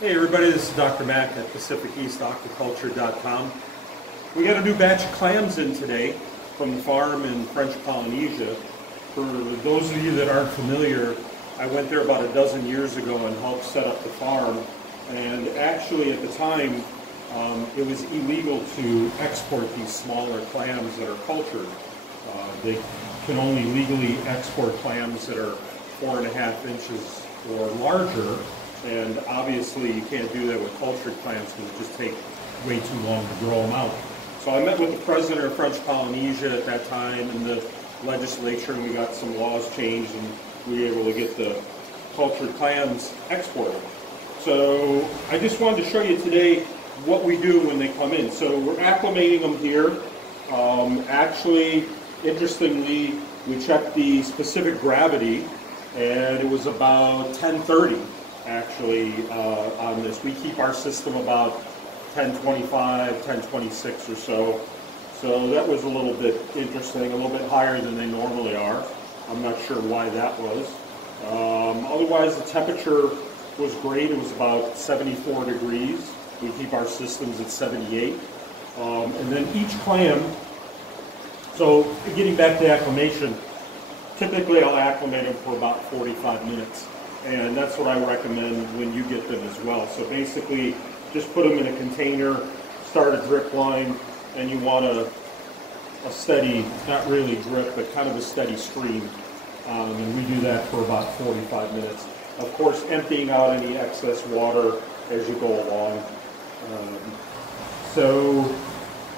Hey everybody, this is Dr. Mac at PacificEastAquaculture.com. We got a new batch of clams in today from the farm in French Polynesia. For those of you that aren't familiar, I went there about a dozen years ago and helped set up the farm. And actually at the time, it was illegal to export these smaller clams that are cultured. They can only legally export clams that are 4.5 inches or larger. And obviously you can't do that with cultured clams because it just takes way too long to grow them out. So I met with the president of French Polynesia at that time in the legislature, and we got some laws changed and we were able to get the cultured clams exported. So I just wanted to show you today what we do when they come in. So we're acclimating them here. Actually, interestingly, we checked the specific gravity and it was about 1030. Actually, on this. We keep our system about 1025, 1026 or so. So that was a little bit interesting, a little bit higher than they normally are. I'm not sure why that was. Otherwise, the temperature was great. It was about 74 degrees. We keep our systems at 78. And then each clam, so getting back to acclimation, typically I'll acclimate them for about 45 minutes. And that's what I recommend when you get them as well. So basically, just put them in a container, start a drip line, and you want a steady, not really drip, but kind of a steady stream. And we do that for about 45 minutes. Of course, emptying out any excess water as you go along. So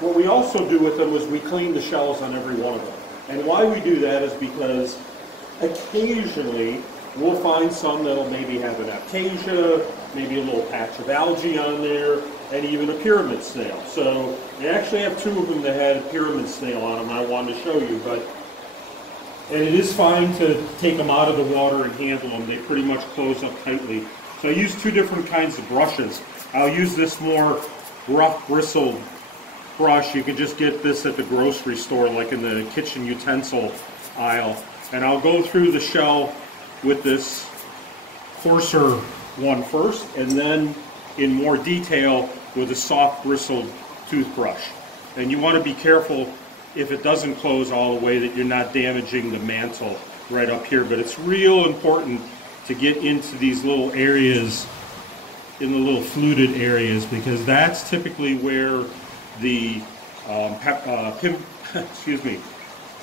what we also do with them is we clean the shells on every one of them. And why we do that is because occasionally we'll find some that'll maybe have an aptasia, maybe a little patch of algae on there, and even a pyramid snail. So they actually have two of them that had a pyramid snail on them I wanted to show you. And it is fine to take them out of the water and handle them. They pretty much close up tightly. So I use two different kinds of brushes. I'll use this more rough bristled brush. You can just get this at the grocery store, like in the kitchen utensil aisle. And I'll go through the shell with this coarser one first, and then in more detail with a soft bristled toothbrush. And you want to be careful if it doesn't close all the way that you're not damaging the mantle right up here. But it's real important to get into these little areas, in the little fluted areas, because that's typically where the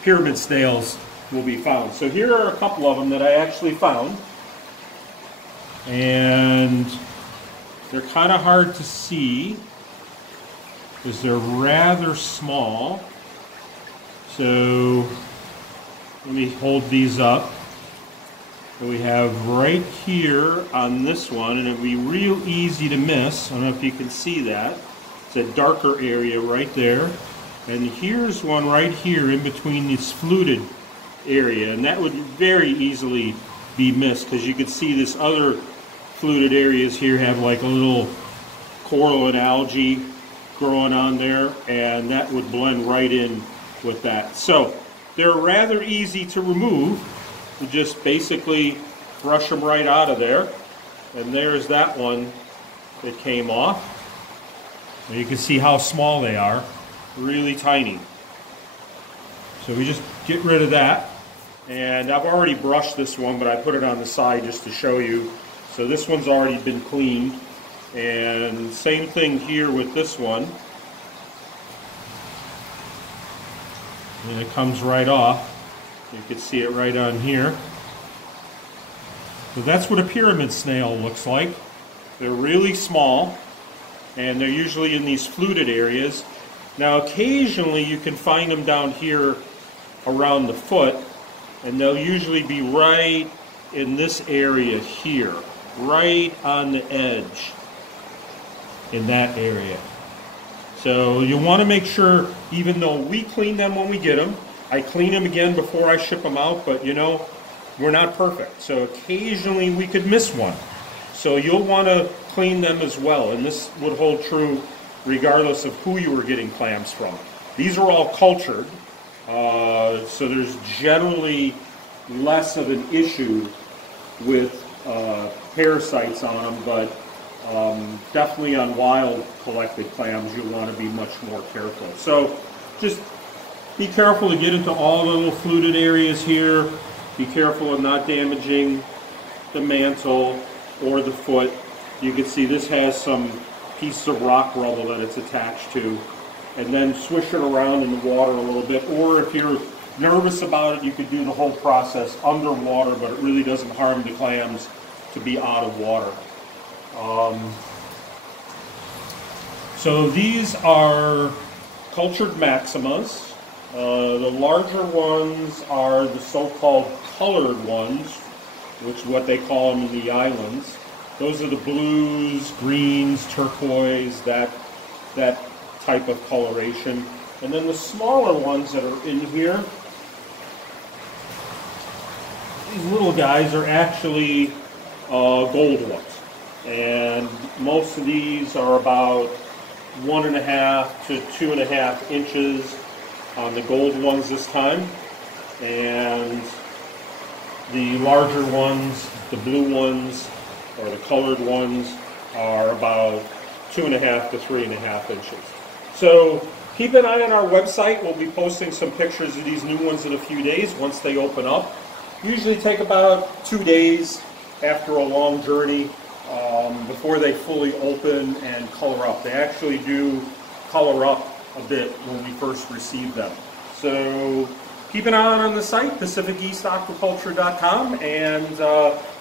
pyramid snails will be found. So here are a couple of them that I actually found, and they're kind of hard to see because they're rather small. So let me hold these up. And we have right here on this one, and it'll be real easy to miss. I don't know if you can see that. It's a darker area right there. And here's one right here in between this fluted area, and that would very easily be missed because you could see this other fluted areas here have like a little coral and algae growing on there, and that would blend right in with that. So they're rather easy to remove. You just basically brush them right out of there, and there's that one that came off. And you can see how small they are, really tiny. So we just get rid of that. And I've already brushed this one, but I put it on the side just to show you. So this one's already been cleaned. And same thing here with this one. And it comes right off. You can see it right on here. So that's what a pyramid snail looks like. They're really small, and they're usually in these fluted areas. Now occasionally you can find them down here around the foot, and they'll usually be right in this area here, right on the edge in that area. So you want to make sure, even though we clean them when we get them, I clean them again before I ship them out, but you know, we're not perfect. So occasionally we could miss one. So you'll want to clean them as well, and this would hold true regardless of who you were getting clams from. These are all cultured, so there's generally less of an issue with parasites on them, but Definitely on wild collected clams, you'll want to be much more careful. So just be careful to get into all the little fluted areas here. Be careful of not damaging the mantle or the foot. You can see this has some pieces of rock rubble that it's attached to. And then swish it around in the water a little bit. Or if you're nervous about it, you could do the whole process underwater, but it really doesn't harm the clams to be out of water. So these are cultured Maximas. The larger ones are the so-called colored ones, which is what they call them in the islands. Those are the blues, greens, turquoise, that type of coloration. And then the smaller ones that are in here, these little guys are actually gold ones. And most of these are about 1.5 to 2.5 inches on the gold ones this time. And the larger ones, the blue ones, or the colored ones, are about 2.5 to 3.5 inches. So keep an eye on our website. We'll be posting some pictures of these new ones in a few days once they open up. Usually take about 2 days after a long journey before they fully open and color up. They actually do color up a bit when we first receive them. So keep an eye on the site, PacificEastAquaculture.com, and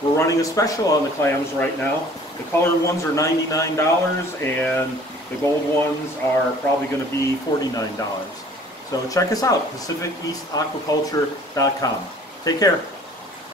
we're running a special on the clams right now. The colored ones are $99, and the gold ones are probably going to be $49. So check us out, PacificEastAquaculture.com. Take care.